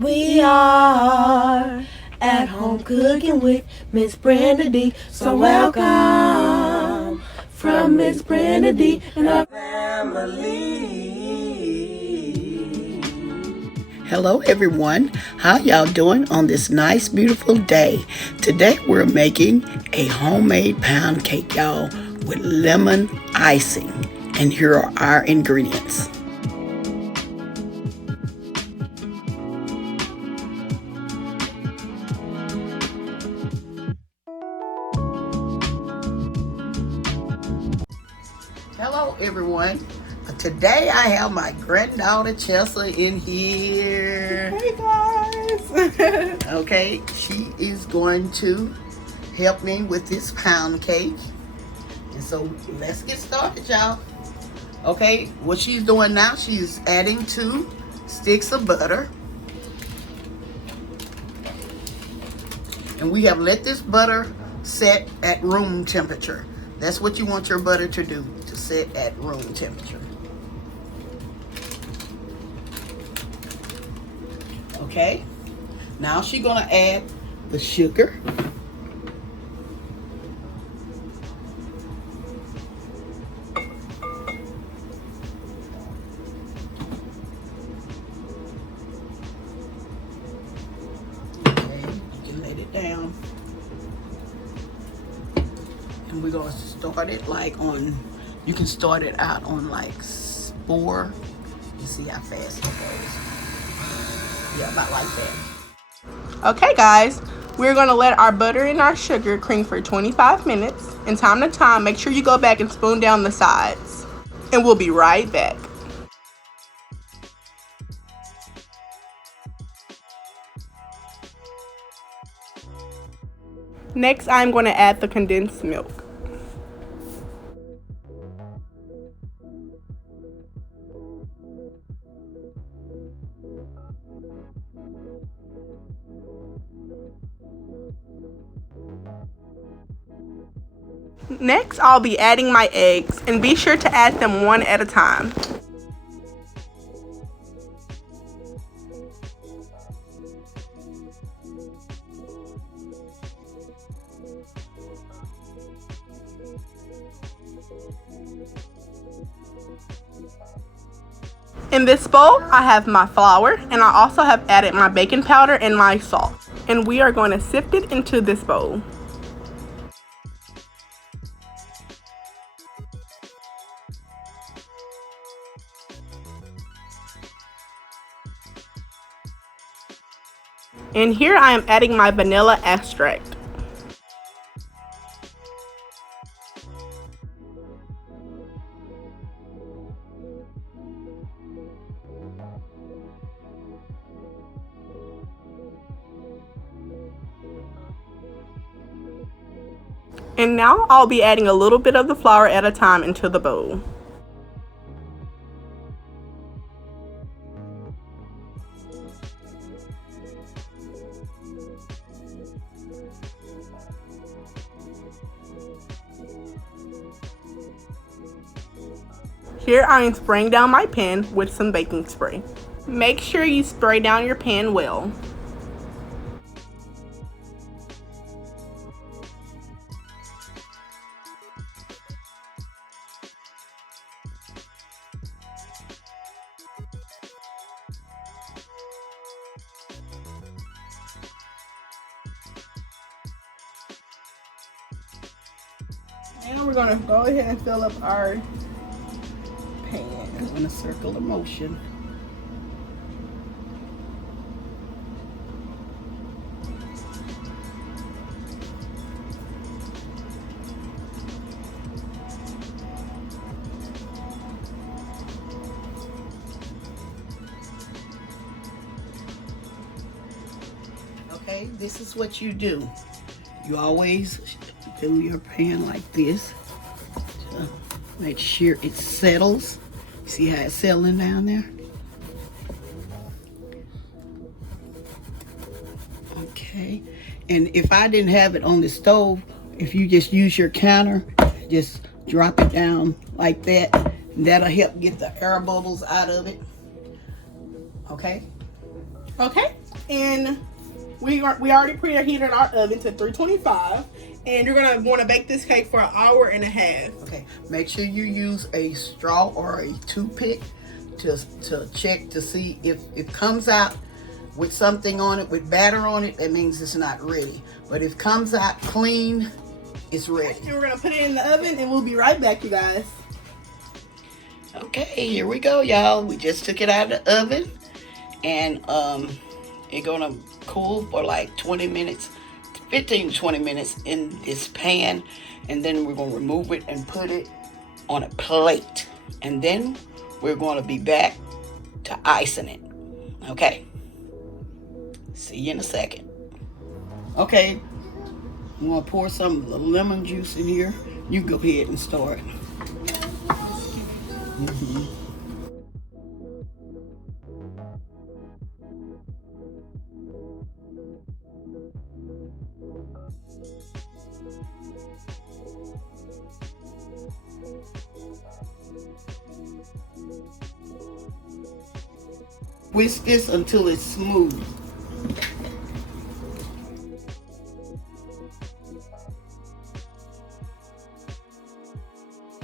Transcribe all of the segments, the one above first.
We are at home cooking with Miss Brenda Dee. So welcome from Miss Brenda Dee and her family. Hello everyone, how y'all doing on this nice beautiful day? Today we're making a homemade pound cake, y'all, with lemon icing. And here are our ingredients. Hello everyone. Today I have my granddaughter Chelsea in here. Hey guys. Okay, she is going to help me with this pound cake. And so let's get started, y'all. Okay, what she's doing now, she's adding 2 sticks of butter. And we have let this butter set at room temperature. That's what you want your butter to do, to set at room temperature. Okay, now she's gonna add the sugar. Okay, you can let it down. And we're gonna start it like on, you can start it out on like 4. You see how fast it goes. Yeah, about like that. Okay guys, we're going to let our butter and our sugar cream for 25 minutes. And time to time, make sure you go back and spoon down the sides. And we'll be right back. Next, I'm going to add the condensed milk. Next, I'll be adding my eggs, and be sure to add them one at a time. In this bowl, I have my flour, and I also have added my baking powder and my salt. And we are going to sift it into this bowl. And here I am adding my vanilla extract. And now I'll be adding a little bit of the flour at a time into the bowl. Here I am spraying down my pan with some baking spray. Make sure you spray down your pan well. Now we're going to go ahead and fill up our pan in a circular motion. Okay, this is what you do. You always fill your pan like this to make sure it settles. See how it's settling down there? Okay, and if I didn't have it on the stove, if you just use your counter, just drop it down like that, and that'll help get the air bubbles out of it. Okay? Okay, And we already preheated our oven to 325, and you're gonna want to bake this cake for 1.5 hours. Okay, make sure you use a straw or a toothpick to check to see if it comes out with something on it, with batter on it. That means it's not ready. But if it comes out clean, it's ready. And we're gonna put it in the oven, and we'll be right back, you guys. Okay, here we go, y'all. We just took it out of the oven, and it's gonna cool for like 20 minutes, 15 to 20 minutes in this pan, and then we're gonna remove it and put it on a plate, and then we're gonna be back to icing it. Okay, see you in a second. Okay, I'm gonna pour some of the lemon juice in here. You go ahead and start. Whisk this until it's smooth.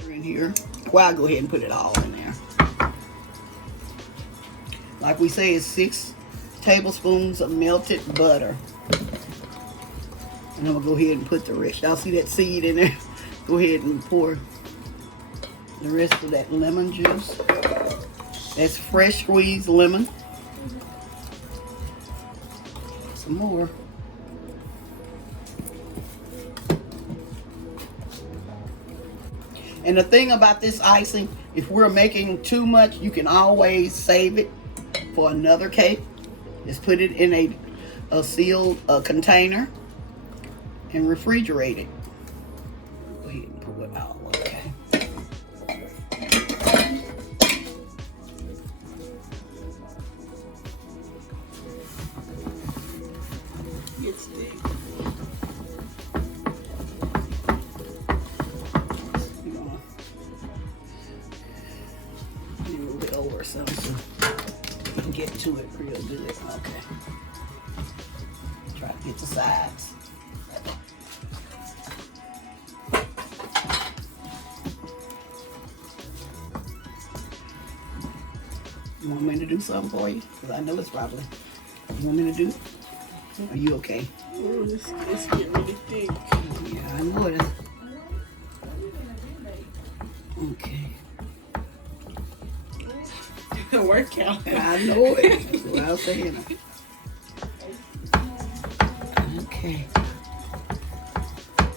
In here. Well, I'll go ahead and put it all in there. Like we say, it's 6 tablespoons of melted butter. And I'm gonna go ahead and put the rest. Y'all see that seed in there? Go ahead and pour the rest of that lemon juice. That's fresh squeezed lemon. Some more. And the thing about this icing, if we're making too much, you can always save it for another cake. Just put it in a sealed container and refrigerate it. Go ahead and pour it out. Okay. It's thick. Move it over some so you can get to it real good. Okay. Try to get the sides. You want me to do something for you? Because I know it's probably. You want me to do it? Are you okay? Ooh, it's getting really thick. Yeah, I know it. Okay. The workout. I know it. That's what I was saying. Okay.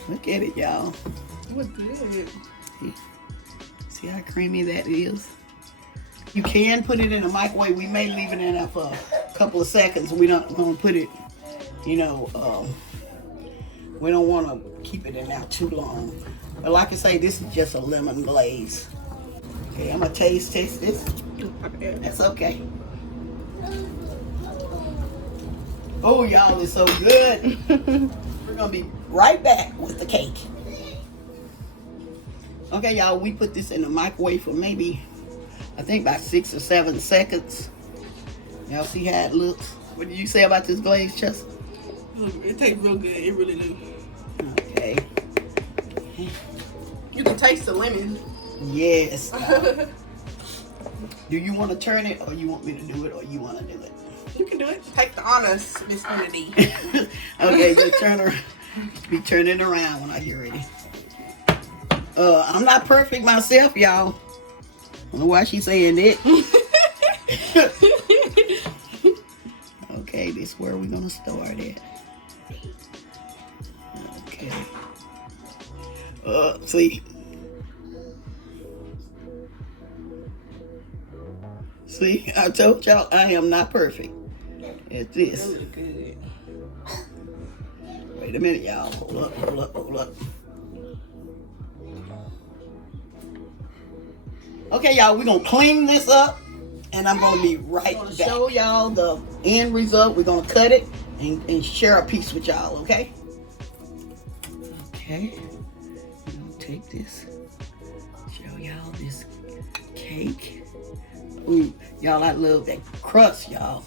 Look at it, y'all. What good? See how creamy that is? You can put it in a microwave. We may leave it in there for a couple of seconds. We don't want to put it, you know, we don't want to keep it in there too long. But like I say, this is just a lemon glaze. Okay, I'm going to taste this. That's okay. Oh, y'all, it's so good. We're going to be right back with the cake. Okay, y'all, we put this in the microwave for maybe, I think about 6 or 7 seconds. Y'all see how it looks? What did you say about this glaze, Chester? It tastes real good. It really do. Okay. You can taste the lemon. Yes. Do you want to turn it, or you want me to do it, or you want to do it? You can do it. Take the honors, MsBrendaDee. Okay, you turn around. Be turning around when I get ready. I'm not perfect myself, y'all. I don't know why she's saying that. Okay, this is where we're gonna start at. Okay. See. See, I told y'all I am not perfect at this. Really good. Wait a minute, y'all. Hold up, hold up, hold up. Okay, y'all, we're gonna clean this up, and I'm gonna be right back. Show y'all the end result. We're gonna cut it and share a piece with y'all, okay? Okay, I'm gonna take this, show y'all this cake. Ooh, y'all, I love that crust, y'all.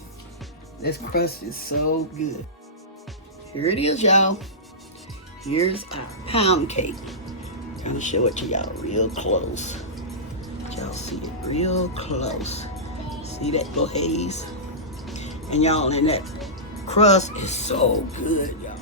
This crust is so good. Here it is, y'all. Here's our pound cake. I'm gonna show it to y'all real close. Y'all see it real close. See that little haze? And y'all, and that crust is so good, y'all.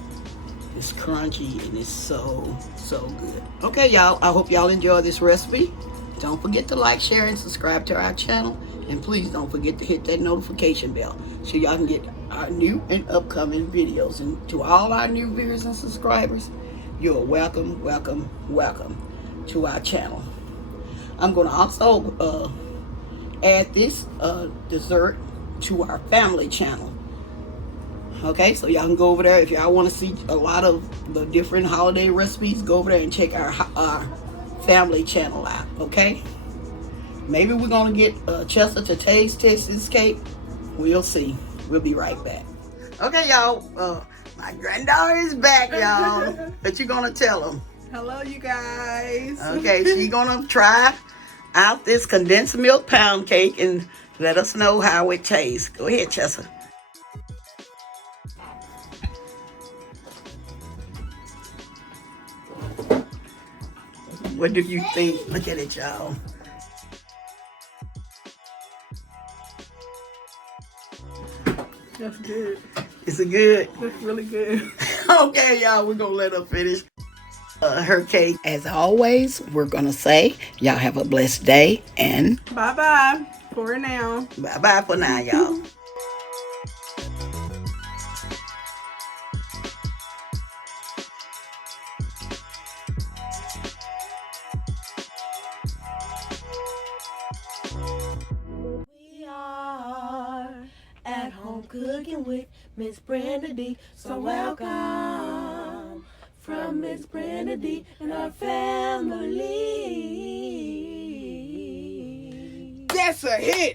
It's crunchy and it's so good. Okay, y'all, I hope y'all enjoy this recipe. Don't forget to like, share, and subscribe to our channel. And please don't forget to hit that notification bell so y'all can get our new and upcoming videos. And to all our new viewers and subscribers, you're welcome to our channel. I'm going to also add this dessert to our family channel. Okay, so y'all can go over there if y'all want to see a lot of the different holiday recipes. Go over there and check our family channel out. Okay, maybe we're gonna get Chester to taste this cake. We'll see. We'll be right back. Okay, y'all. My granddaughter is back, y'all. What you gonna tell them? Hello, you guys. Okay, she's gonna try out this condensed milk pound cake and let us know how it tastes. Go ahead, Chester. What do you think? Look at it, y'all. That's good. Is it good? That's really good. Okay, y'all, we're gonna let her finish her cake. As always, we're gonna say y'all have a blessed day and Bye-bye for now. bye-bye for now, y'all. We are at home cooking with Miss Brenda Dee. So welcome from Miss Brenda Dee and our family. That's a hit.